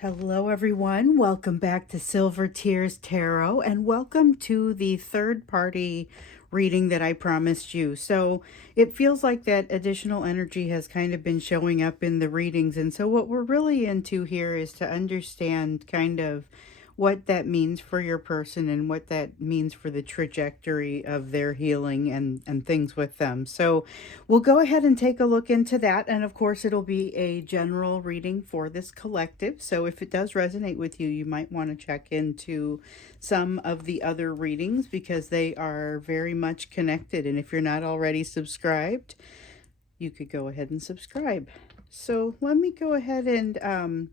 Hello, everyone. Welcome back to Silver Tears Tarot, and welcome to the third party reading that I promised you. So it feels like that additional energy has kind of been showing up in the readings. And so what we're really into here is to understand kind of what that means for your person and what that means for the trajectory of their healing and things with them. So we'll go ahead and take a look into that. And of course, it'll be a general reading for this collective. So if it does resonate with you, you might want to check into some of the other readings because they are very much connected. And if you're not already subscribed, you could go ahead and subscribe. So let me go ahead and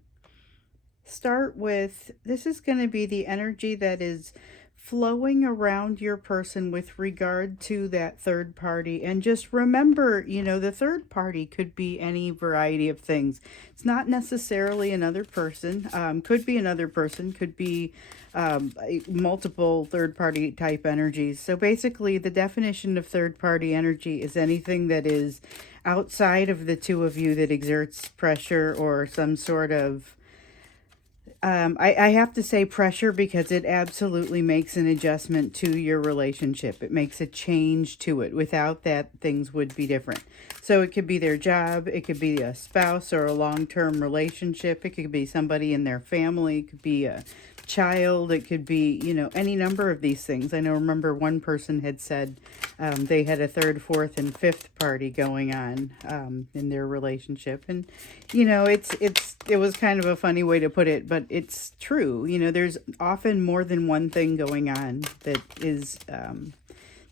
start with, this is going to be the energy that is flowing around your person with regard to that third party. And just remember, the third party could be any variety of things. It's not necessarily another person. Could be another person, could be multiple third party type energies. So basically the definition of third party energy is anything that is outside of the two of you that exerts pressure or some sort of I have to say pressure because it absolutely makes an adjustment to your relationship. It makes a change to it. Without that, things would be different. So it could be their job. It could be a spouse or a long-term relationship. It could be somebody in their family. It could be a child. It could be, any number of these things. I remember one person had said they had a third, fourth, and fifth party going on in their relationship. And, it was kind of a funny way to put it, but it's true. There's often more than one thing going on that is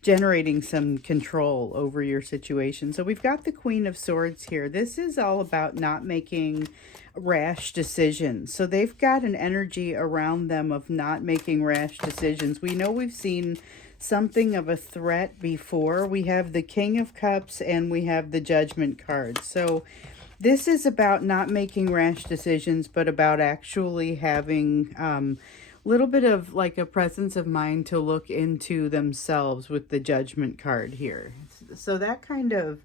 generating some control over your situation. So we've got the Queen of Swords here. This is all about not making rash decisions. So they've got an energy around them of not making rash decisions. We know we've seen something of a threat before. We have the King of Cups and we have the Judgment card. So this is about not making rash decisions, but about actually having little bit of like a presence of mind to look into themselves with the Judgment card here. So that kind of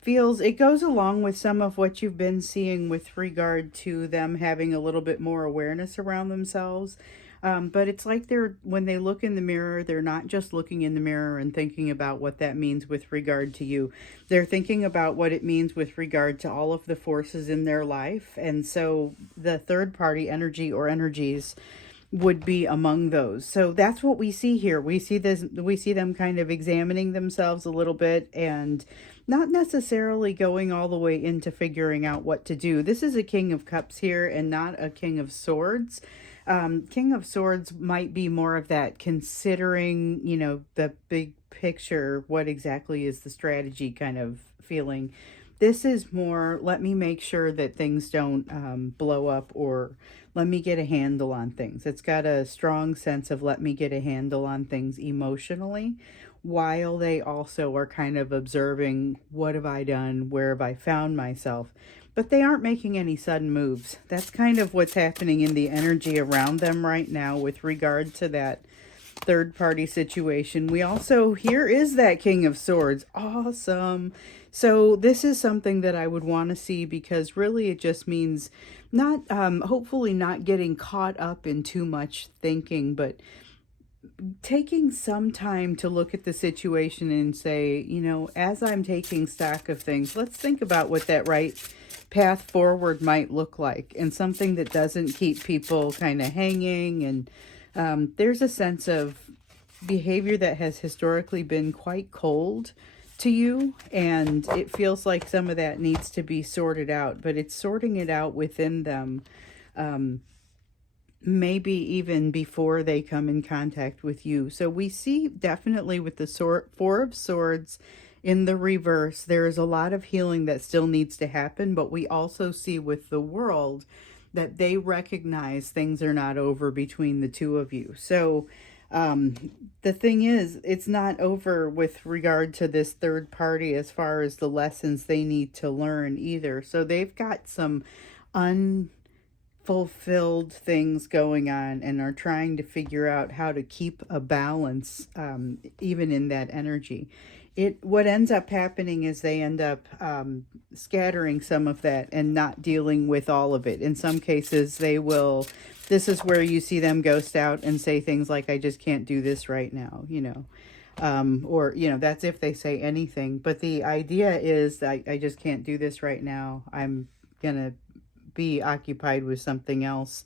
feels, it goes along with some of what you've been seeing with regard to them having a little bit more awareness around themselves. But it's like when they look in the mirror, they're not just looking in the mirror and thinking about what that means with regard to you. They're thinking about what it means with regard to all of the forces in their life. And so the third party energy or energies would be among those. So that's what we see here. We see them kind of examining themselves a little bit and not necessarily going all the way into figuring out what to do. This is a King of Cups here and not a King of Swords. King of Swords might be more of that considering, the big picture, what exactly is the strategy kind of feeling. This is more, let me make sure that things don't blow up, or let me get a handle on things. It's got a strong sense of let me get a handle on things emotionally, while they also are kind of observing, what have I done? Where have I found myself? But they aren't making any sudden moves. That's kind of what's happening in the energy around them right now with regard to that third party situation. We also, here is that King of Swords. Awesome. So this is something that I would want to see, because really it just means not, hopefully not getting caught up in too much thinking, but taking some time to look at the situation and say, as I'm taking stock of things, let's think about what that right path forward might look like, and something that doesn't keep people kind of hanging. And there's a sense of behavior that has historically been quite cold to you, and it feels like some of that needs to be sorted out, but it's sorting it out within them, maybe even before they come in contact with you. So we see definitely with the Four of Swords in the reverse, there is a lot of healing that still needs to happen, but we also see with the World that they recognize things are not over between the two of you. So the thing is, it's not over with regard to this third party as far as the lessons they need to learn either. So they've got some unfulfilled things going on and are trying to figure out how to keep a balance even in that energy. what ends up happening is they end up scattering some of that and not dealing with all of it. In some cases, they will. This is where you see them ghost out and say things like, "I just can't do this right now," or that's if they say anything. But the idea is that I just can't do this right now. I'm gonna be occupied with something else,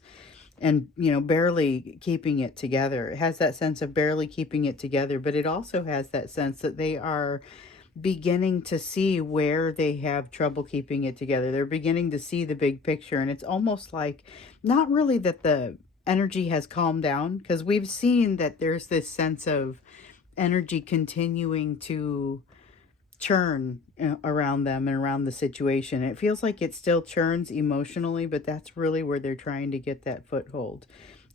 and barely keeping it together. It has that sense of barely keeping it together, but it also has that sense that they are beginning to see where they have trouble keeping it together. They're beginning to see the big picture, and it's almost like not really that the energy has calmed down, because we've seen that there's this sense of energy continuing to churn around them and around the situation. It feels like it still churns emotionally, but that's really where they're trying to get that foothold.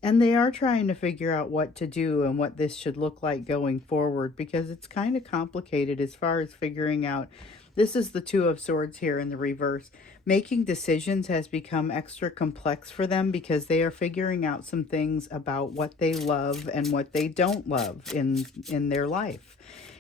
And they are trying to figure out what to do and what this should look like going forward, because it's kind of complicated as far as figuring out. This is the Two of Swords here in the reverse. Making decisions has become extra complex for them because they are figuring out some things about what they love and what they don't love in their life.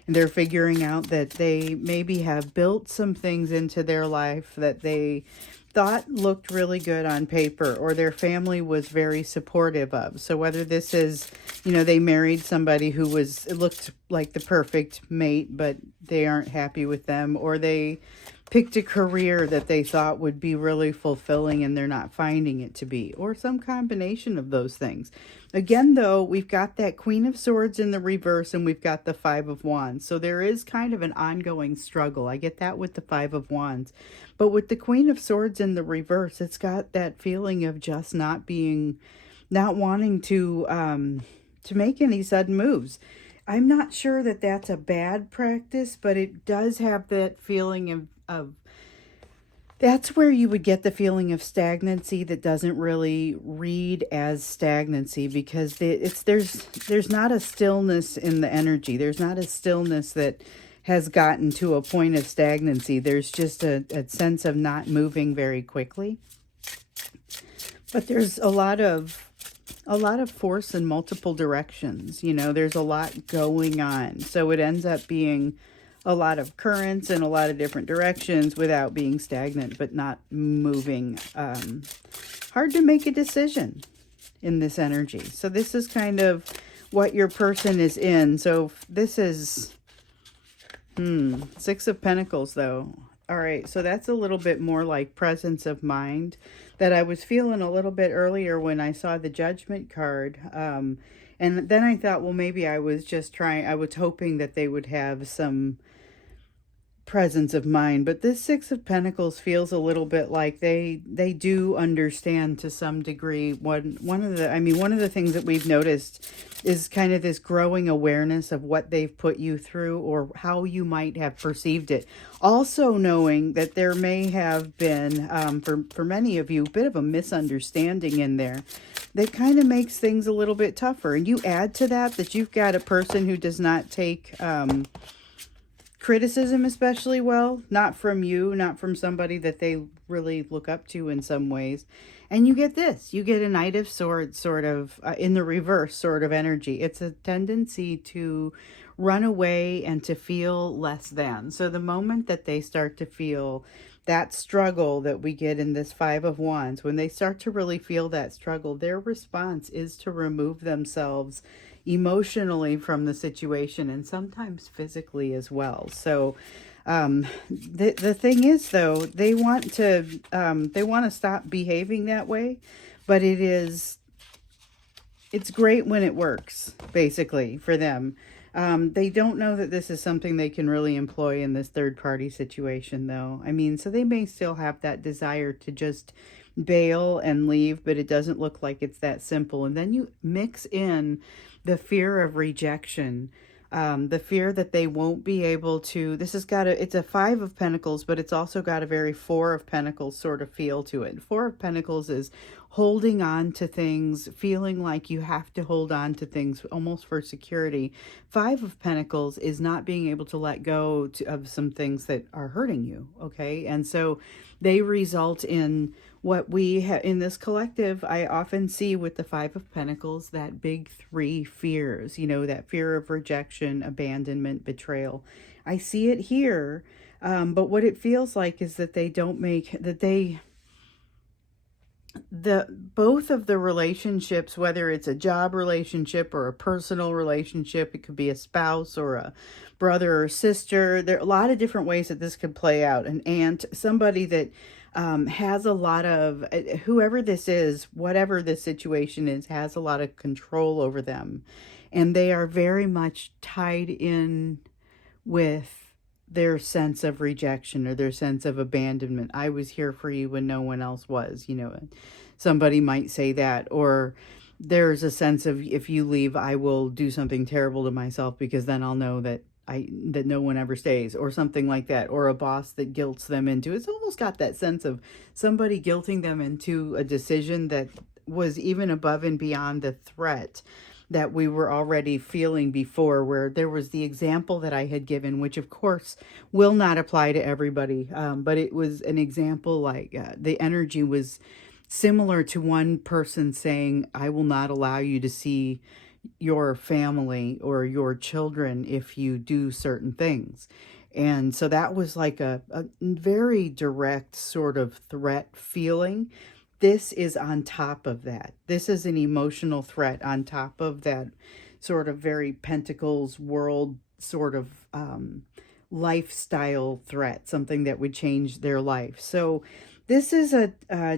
And they're figuring out that they maybe have built some things into their life that they thought looked really good on paper, or their family was very supportive of. So whether this is, they married somebody who looked like the perfect mate, but they aren't happy with them, or they picked a career that they thought would be really fulfilling and they're not finding it to be, or some combination of those things. Again, though, we've got that Queen of Swords in the reverse and we've got the Five of Wands. So there is kind of an ongoing struggle. I get that with the Five of Wands. But with the Queen of Swords in the reverse, it's got that feeling of just not wanting to make any sudden moves. I'm not sure that that's a bad practice, but it does have that feeling of that's where you would get the feeling of stagnancy that doesn't really read as stagnancy, because there's not a stillness in the energy. There's not a stillness that has gotten to a point of stagnancy. There's just a sense of not moving very quickly. But there's a lot of force in multiple directions. There's a lot going on. So it ends up being a lot of currents in a lot of different directions without being stagnant, but not moving. Hard to make a decision in this energy. So this is kind of what your person is in. So this is Six of Pentacles, though. All right, so that's a little bit more like presence of mind that I was feeling a little bit earlier when I saw the Judgment card. And then I thought, well, maybe I was hoping that they would have some presence of mind. But this Six of Pentacles feels a little bit like they do understand to some degree. One of the things that we've noticed is kind of this growing awareness of what they've put you through or how you might have perceived it. Also knowing that there may have been, for many of you, a bit of a misunderstanding in there that kind of makes things a little bit tougher. And you add to that you've got a person who does not take criticism especially well, not from you, not from somebody that they really look up to in some ways. And you get a Knight of Swords sort of in the reverse sort of energy. It's a tendency to run away and to feel less than. So the moment that they start to feel that struggle that we get in this Five of Wands, when they start to really feel that struggle, their response is to remove themselves emotionally from the situation, and sometimes physically as well. So the thing is, though, they want to stop behaving that way, but it's great when it works, basically, for them. They don't know that this is something they can really employ in this third party situation, though. So they may still have that desire to just bail and leave, but it doesn't look like it's that simple. And then you mix in the fear of rejection, the fear that they won't be able to, it's a Five of Pentacles, but it's also got a very Four of Pentacles sort of feel to it. Four of Pentacles is holding on to things, feeling like you have to hold on to things almost for security. Five of Pentacles is not being able to let go of some things that are hurting you, okay? And so they result in what we have in this collective. I often see with the Five of Pentacles, that big three fears, that fear of rejection, abandonment, betrayal. I see it here. But what it feels like is that they don't make that they the both of the relationships, whether it's a job relationship or a personal relationship, it could be a spouse or a brother or sister. There are a lot of different ways that this could play out. An aunt, somebody that has a lot of, whoever this is, whatever the situation is, has a lot of control over them, and they are very much tied in with their sense of rejection or their sense of abandonment. I was here for you when no one else was, somebody might say that. Or there's a sense of, if you leave, I will do something terrible to myself because then I'll know that no one ever stays, or something like that. Or a boss that guilts them into, it's almost got that sense of somebody guilting them into a decision that was even above and beyond the threat that we were already feeling before, where there was the example that I had given, which of course will not apply to everybody, but it was an example, like the energy was similar to one person saying, I will not allow you to see your family or your children if you do certain things. And so that was like a very direct sort of threat feeling. This is on top of that. This is an emotional threat on top of that sort of very Pentacles world sort of lifestyle threat, something that would change their life. So this is a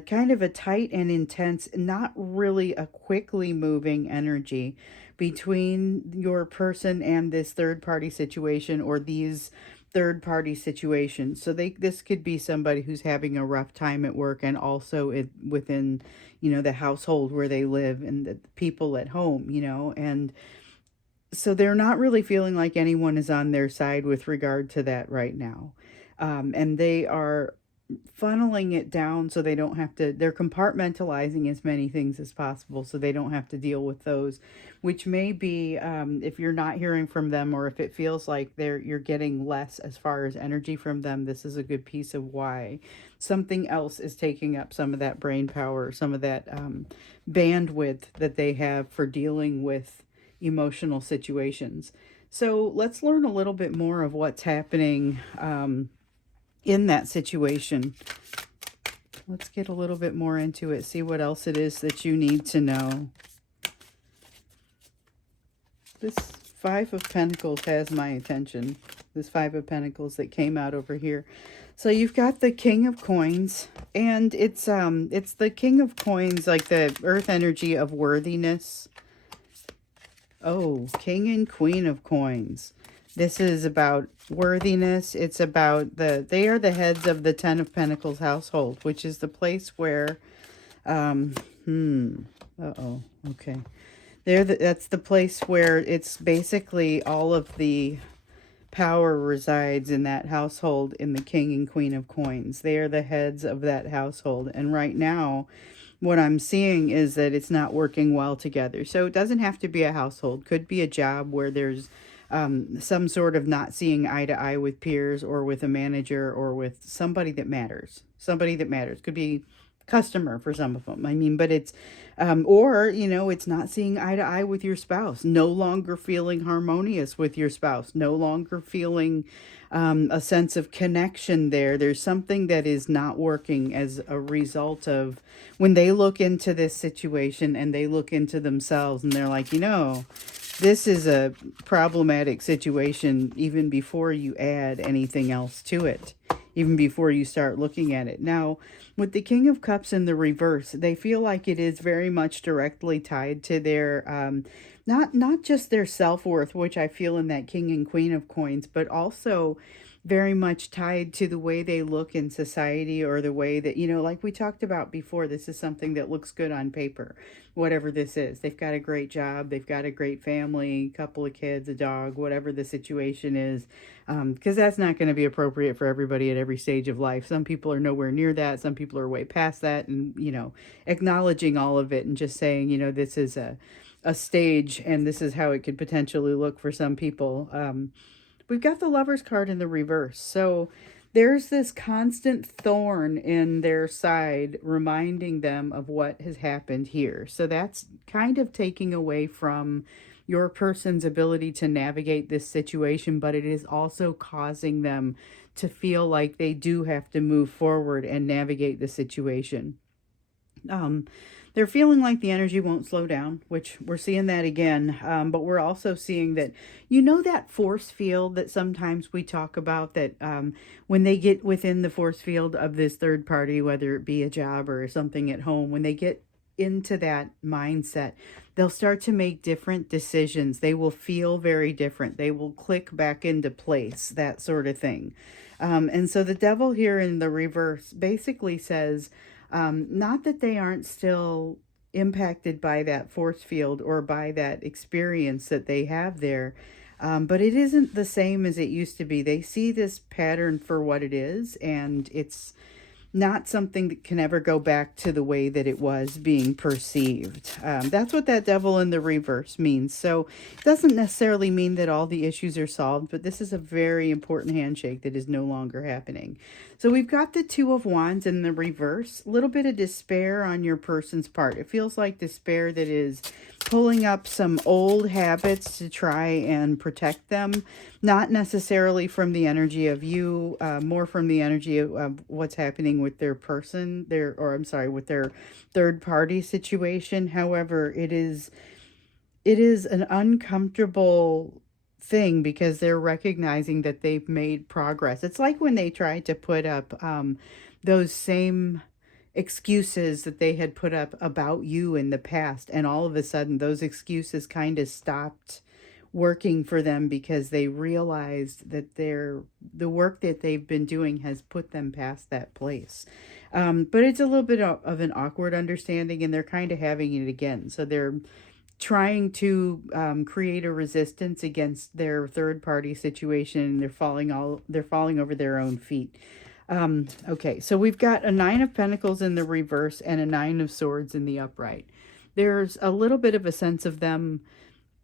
kind of a tight and intense, not really a quickly moving energy between your person and this third party situation, or these third party situations. So this could be somebody who's having a rough time at work, and also within the household where they live, and the people at home, and so they're not really feeling like anyone is on their side with regard to that right now. And they are funneling it down so they don't have to, they're compartmentalizing as many things as possible so they don't have to deal with those, which may be, if you're not hearing from them, or if it feels like you're getting less as far as energy from them, this is a good piece of why. Something else is taking up some of that brain power, some of that bandwidth that they have for dealing with emotional situations. So let's learn a little bit more of what's happening in that situation. Let's get a little bit more into it, see what else it is that you need to know. This Five of Pentacles has my attention. This Five of Pentacles that came out over here. So you've got the King of Coins, and it's the King of Coins, like the earth energy of worthiness. Oh, King and Queen of Coins. This is about worthiness. It's about they are the heads of the Ten of Pentacles household, which is the place where, okay. That's the place where it's basically all of the power resides in that household, in the King and Queen of Coins. They are the heads of that household. And right now, what I'm seeing is that it's not working well together. So it doesn't have to be a household. Could be a job where there's some sort of not seeing eye to eye with peers, or with a manager, or with somebody that matters. Somebody that matters. Could be customer for some of them. I mean, but it's, or, it's not seeing eye to eye with your spouse. No longer feeling harmonious with your spouse. No longer feeling a sense of connection there. There's something that is not working as a result of when they look into this situation and they look into themselves and they're like, this is a problematic situation even before you add anything else to it, even before you start looking at it. Now, with the King of Cups in the reverse, they feel like it is very much directly tied to their, not just their self-worth, which I feel in that King and Queen of Coins, but also very much tied to the way they look in society, or the way that, like we talked about before, this is something that looks good on paper, whatever this is. They've got a great job, they've got a great family, couple of kids, a dog, whatever the situation is, because that's not going to be appropriate for everybody at every stage of life. Some people are nowhere near that, some people are way past that, and acknowledging all of it and just saying, this is a stage, and this is how it could potentially look for some people. We've got the Lover's card in the reverse. So there's this constant thorn in their side reminding them of what has happened here. So that's kind of taking away from your person's ability to navigate this situation, but it is also causing them to feel like they do have to move forward and navigate the situation. Um, they're feeling like the energy won't slow down, which we're seeing that again. But we're also seeing that, that force field that sometimes we talk about, that when they get within the force field of this third party, whether it be a job or something at home, when they get into that mindset, they'll start to make different decisions. They will feel very different. They will click back into place, that sort of thing. And so the devil here in the reverse basically says, not that they aren't still impacted by that force field or by that experience that they have there, but it isn't the same as it used to be. They see this pattern for what it is, and it's not something that can ever go back to the way that it was being perceived. That's what that devil in the reverse means. So it doesn't necessarily mean that all the issues are solved, but this is a very important handshake that is no longer happening. So we've got the Two of Wands in the reverse, a little bit of despair on your person's part. It feels like despair that is pulling up some old habits to try and protect them, not necessarily from the energy of you, more from the energy of what's happening with their person, with their third party situation. However, it is an uncomfortable thing because they're recognizing that they've made progress. It's like when they tried to put up those same excuses that they had put up about you in the past, and all of a sudden those excuses kind of stopped working for them because they realized that the work that they've been doing has put them past that place. But it's a little bit of an awkward understanding, and they're kind of having it again. So they're trying to create a resistance against their third party situation, and they're falling over their own feet. Okay, so we've got a Nine of Pentacles in the reverse and a Nine of Swords in the upright. There's a little bit of a sense of them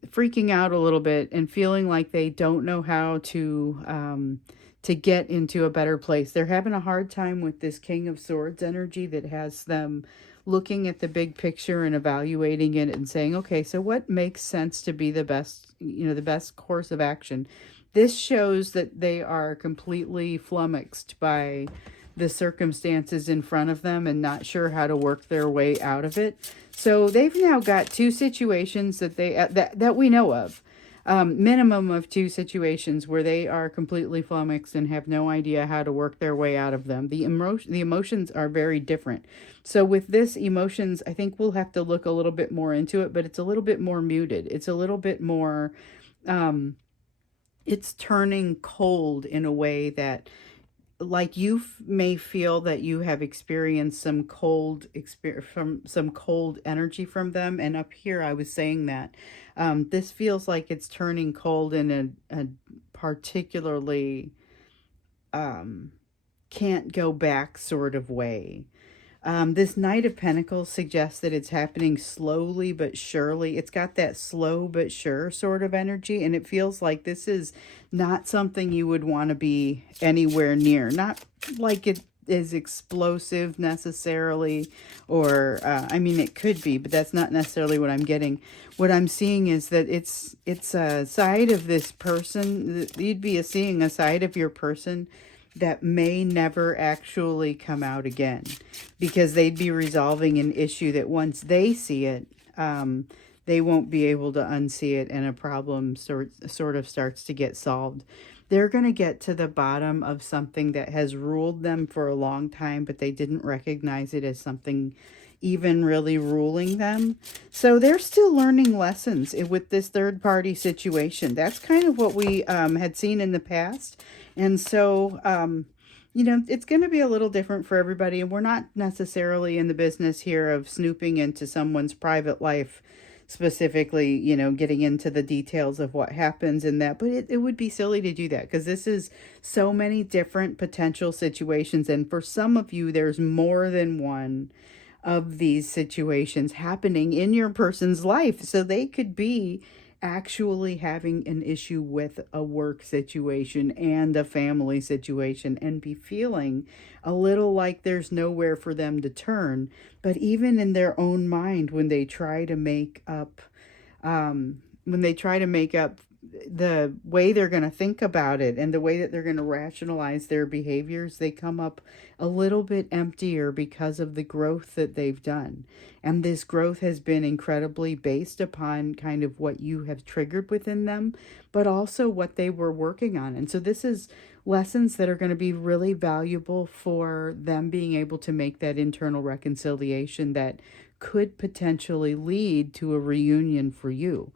freaking out a little bit and feeling like they don't know how to get into a better place. They're having a hard time with this King of Swords energy that has them looking at the big picture and evaluating it and saying, okay, so what makes sense to be the best course of action? This shows that they are completely flummoxed by the circumstances in front of them and not sure how to work their way out of it. So they've now got two situations that we know of, minimum of two situations where they are completely flummoxed and have no idea how to work their way out of them. The emotions are very different. So with this emotions, I think we'll have to look a little bit more into it, but it's a little bit more muted. It's a little bit more, it's turning cold in a way that, like, you may feel that you have experienced some cold energy from them, and up here I was saying that this feels like it's turning cold in a particularly can't go back sort of way. This Knight of Pentacles suggests that it's happening slowly but surely. It's got that slow but sure sort of energy, and it feels like this is not something you would want to be anywhere near. Not like it is explosive necessarily, or I mean, it could be, but that's not necessarily what I'm getting. What I'm seeing is that it's a side of this person. You'd be seeing a side of your person that may never actually come out again, because they'd be resolving an issue that once they see it, they won't be able to unsee it, and a problem sort of starts to get solved. They're going to get to the bottom of something that has ruled them for a long time, but they didn't recognize it as something even really ruling them. So they're still learning lessons with this third party situation. That's kind of what we had seen in the past. And so, it's going to be a little different for everybody. And we're not necessarily in the business here of snooping into someone's private life, specifically, getting into the details of what happens in that. But it would be silly to do that, because this is so many different potential situations. And for some of you, there's more than one of these situations happening in your person's life. So they could be actually having an issue with a work situation and a family situation, and be feeling a little like there's nowhere for them to turn. But even in their own mind, when they try to make up when they try to make up the way they're going to think about it and the way that they're going to rationalize their behaviors, they come up a little bit emptier because of the growth that they've done. And this growth has been incredibly based upon kind of what you have triggered within them, but also what they were working on. And so this is lessons that are going to be really valuable for them being able to make that internal reconciliation that could potentially lead to a reunion for you.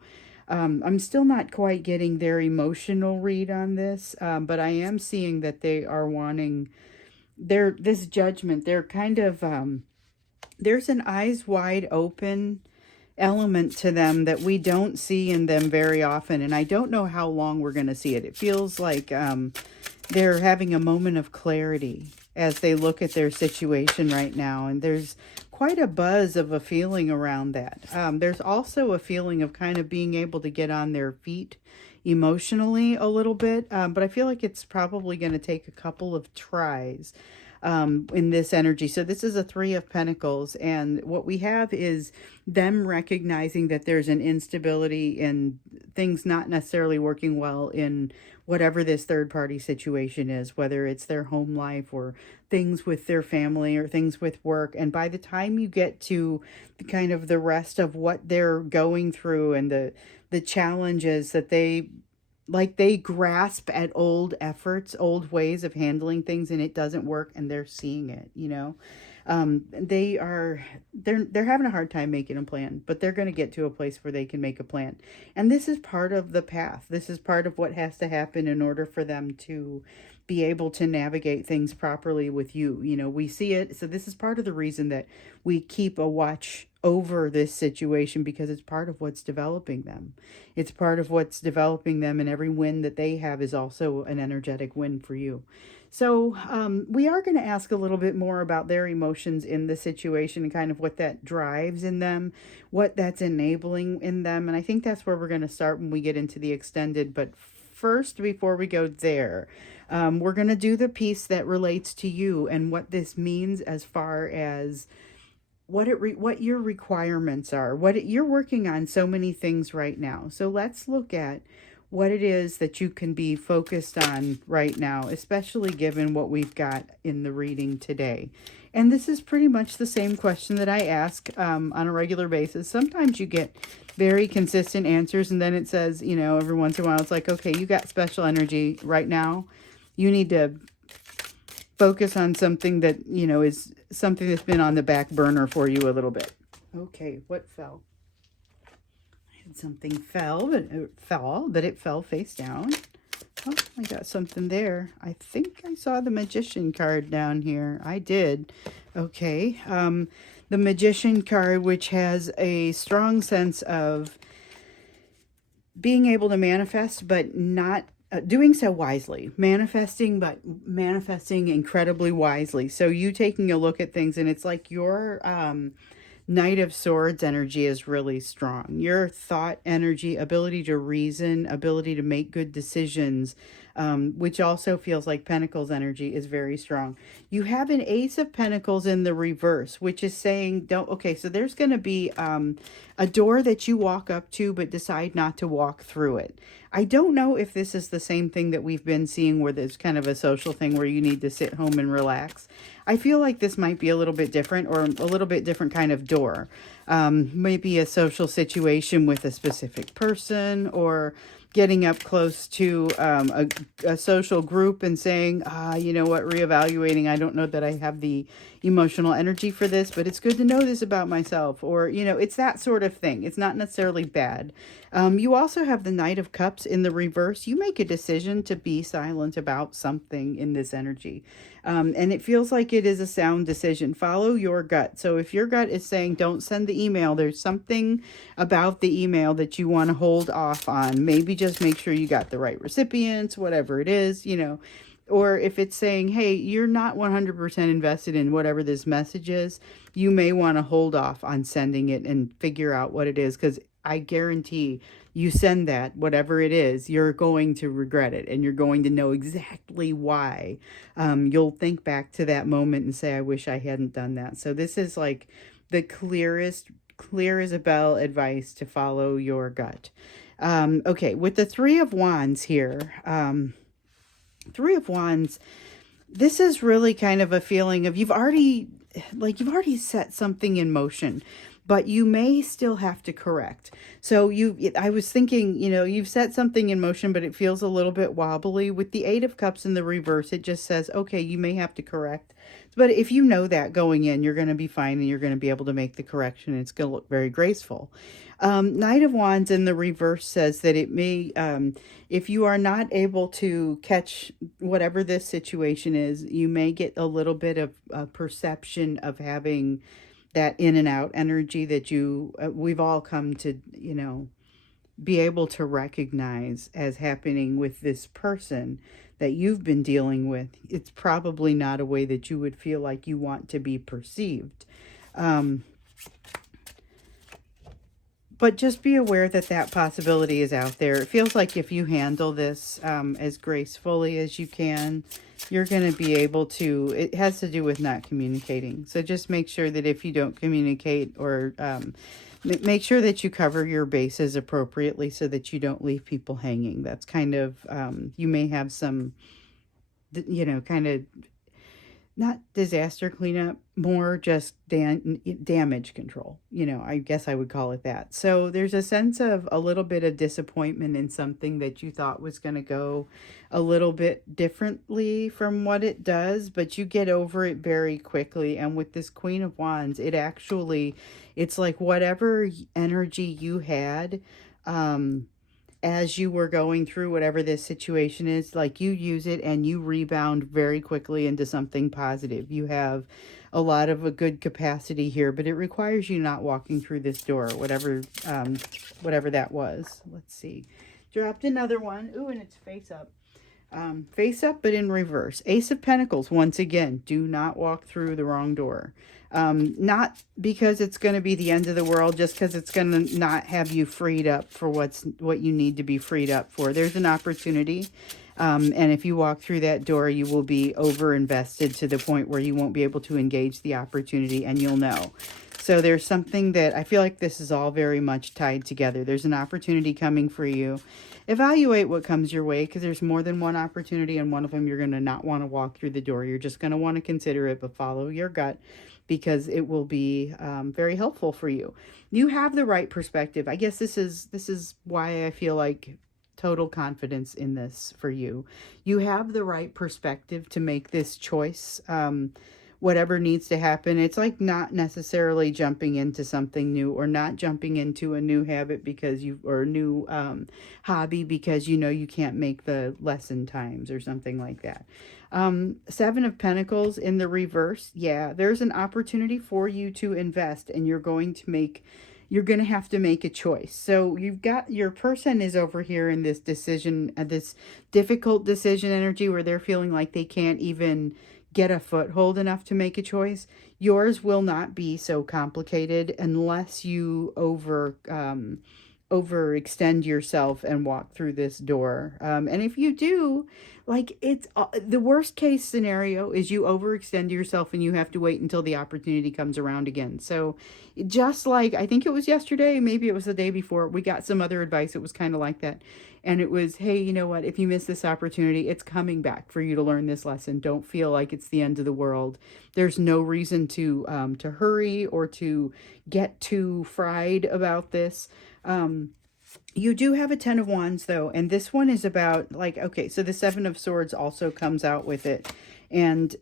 I'm still not quite getting their emotional read on this, but I am seeing that they are wanting this judgment. They're kind of there's an eyes wide open element to them that we don't see in them very often, and I don't know how long we're going to see it. It feels like they're having a moment of clarity as they look at their situation right now, and there's quite a buzz of a feeling around that. There's also a feeling of kind of being able to get on their feet emotionally a little bit, but I feel like it's probably going to take a couple of tries in this energy. So this is a Three of Pentacles, and what we have is them recognizing that there's an instability in things not necessarily working well in whatever this third party situation is, whether it's their home life or things with their family or things with work. And by the time you get to kind of the rest of what they're going through and the challenges that they grasp at old efforts, old ways of handling things, and it doesn't work, and they're seeing it, they're having a hard time making a plan, but they're going to get to a place where they can make a plan. And this is part of the path. This is part of what has to happen in order for them to be able to navigate things properly with you. We see it. So this is part of the reason that we keep a watch over this situation, because it's part of what's developing them. It's part of what's developing them, and every win that they have is also an energetic win for you. So we are going to ask a little bit more about their emotions in the situation and kind of what that drives in them, what that's enabling in them. And I think that's where we're going to start when we get into the extended. But first, before we go there, we're going to do the piece that relates to you and what this means as far as what your requirements are, you're working on so many things right now. So let's look at what it is that you can be focused on right now, especially given what we've got in the reading today. And this is pretty much the same question that I ask on a regular basis. Sometimes you get very consistent answers, and then it says, every once in a while, it's like, okay, you got special energy right now. You need to focus on something that, is something that's been on the back burner for you a little bit. Okay, what fell? Something fell, but it fell face down. Oh, I got something there. I think I saw the Magician card down here. I did. Okay. The Magician card, which has a strong sense of being able to manifest, but not doing so wisely. Manifesting, but manifesting incredibly wisely. So you taking a look at things, and it's like your Knight of Swords energy is really strong. Your thought energy, ability to reason, ability to make good decisions, which also feels like Pentacles energy, is very strong. You have an Ace of Pentacles in the reverse, which is saying, so there's going to be a door that you walk up to but decide not to walk through it. I don't know if this is the same thing that we've been seeing where there's kind of a social thing where you need to sit home and relax. I feel like this might be a little bit different, or a little bit different kind of door. Maybe a social situation with a specific person, or getting up close to a social group and saying, you know what, reevaluating, I don't know that I have the emotional energy for this, but it's good to know this about myself. Or, it's that sort of thing. It's not necessarily bad. You also have the Knight of Cups in the reverse. You make a decision to be silent about something in this energy. And it feels like it is a sound decision. Follow your gut. So if your gut is saying don't send the email, there's something about the email that you want to hold off on. Maybe just make sure you got the right recipients, whatever it is, Or if it's saying, hey, you're not 100% invested in whatever this message is, you may want to hold off on sending it and figure out what it is, because I guarantee you send that, whatever it is, you're going to regret it, and you're going to know exactly why. You'll think back to that moment and say, I wish I hadn't done that. So this is like the clear as a bell advice to follow your gut. Okay, with the Three of Wands here, Three of Wands, this is really kind of a feeling of you've already set something in motion, but you may still have to correct. So I was thinking, you've set something in motion, but it feels a little bit wobbly. With the Eight of Cups in the reverse, it just says, okay, you may have to correct. But if you know that going in, you're going to be fine and you're going to be able to make the correction. It's going to look very graceful. Knight of Wands in the reverse says that it may, if you are not able to catch whatever this situation is, you may get a little bit of a perception of having that in and out energy that we've all come to, be able to recognize as happening with this person that you've been dealing with. It's probably not a way that you would feel like you want to be perceived. But just be aware that that possibility is out there. It feels like if you handle this as gracefully as you can, you're going to be able to. It has to do with not communicating. So just make sure that if you don't communicate, or make sure that you cover your bases appropriately so that you don't leave people hanging. That's kind of, you may have some, kind of not disaster cleanup, more just damage control. I guess I would call it that. So there's a sense of a little bit of disappointment in something that you thought was going to go a little bit differently from what it does, but you get over it very quickly. And with this Queen of Wands, it's like whatever energy you had, as you were going through whatever this situation is, like you use it and you rebound very quickly into something positive. You have a lot of a good capacity here, but it requires you not walking through this door, whatever that was. Let's see. Dropped another one. Ooh, and it's face up. Face up, but in reverse. Ace of Pentacles, once again, do not walk through the wrong door. Not because it's going to be the end of the world, just because it's going to not have you freed up for what you need to be freed up for. There's an opportunity. And if you walk through that door, you will be over invested to the point where you won't be able to engage the opportunity, and you'll know. So there's something that I feel like this is all very much tied together. There's an opportunity coming for you. Evaluate what comes your way, because there's more than one opportunity, and one of them you're going to not want to walk through the door. You're just going to want to consider it, but follow your gut, because it will be very helpful for you. You have the right perspective. I guess this is why I feel like total confidence in this for you. You have the right perspective to make this choice. Whatever needs to happen, it's like not necessarily jumping into something new, or not jumping into a new habit or a new hobby because you can't make the lesson times or something like that. Seven of Pentacles in the reverse. Yeah, there's an opportunity for you to invest, and you're going to have to make a choice. So your person is over here in this decision, this difficult decision energy where they're feeling like they can't even get a foothold enough to make a choice. Yours will not be so complicated unless you overextend yourself and walk through this door. And if you do, like, it's the worst case scenario is you overextend yourself and you have to wait until the opportunity comes around again. So just like, I think it was yesterday, maybe it was the day before, we got some other advice. It was kind of like that. And it was, hey, you know what? If you miss this opportunity, it's coming back for you to learn this lesson. Don't feel like it's the end of the world. There's no reason to hurry or to get too fried about this. You do have a Ten of Wands, though, and this one is about, like, okay, so the Seven of Swords also comes out with it, and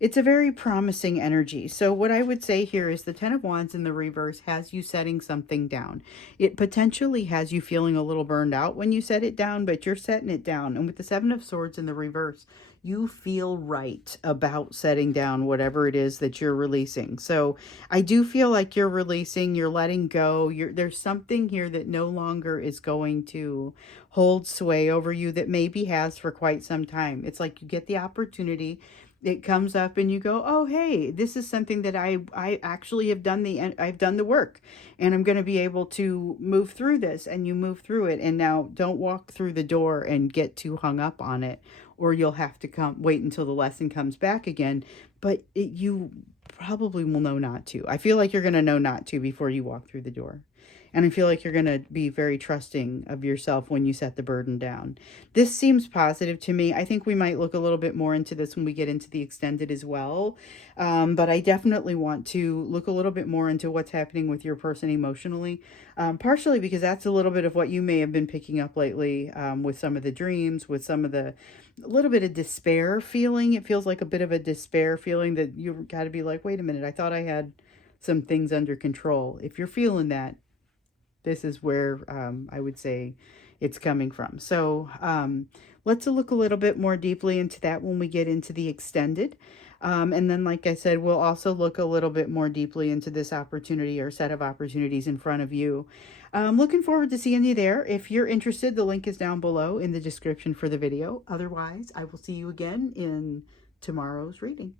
it's a very promising energy. So what I would say here is the Ten of Wands in the reverse has you setting something down. It potentially has you feeling a little burned out when you set it down, but you're setting it down. And with the Seven of Swords in the reverse, you feel right about setting down whatever it is that you're releasing. So I do feel like you're releasing, you're letting go. There's something here that no longer is going to hold sway over you that maybe has for quite some time. It's like you get the opportunity, it comes up and you go, oh, hey, this is something that I actually have done I've done the work, and I'm going to be able to move through this, and you move through it. And now don't walk through the door and get too hung up on it, or you'll have to wait until the lesson comes back again. But you probably will know not to. I feel like you're going to know not to before you walk through the door. And I feel like you're going to be very trusting of yourself when you set the burden down. This seems positive to me. I think we might look a little bit more into this when we get into the extended as well. But I definitely want to look a little bit more into what's happening with your person emotionally. Partially because that's a little bit of what you may have been picking up lately, with some of the dreams, with some of the a little bit of despair feeling. It feels like a bit of a despair feeling that you've got to be like, wait a minute, I thought I had some things under control. If you're feeling that, this is where I would say it's coming from. So let's look a little bit more deeply into that when we get into the extended. And then, like I said, we'll also look a little bit more deeply into this opportunity or set of opportunities in front of you. Looking forward to seeing you there. If you're interested, the link is down below in the description for the video. Otherwise, I will see you again in tomorrow's reading.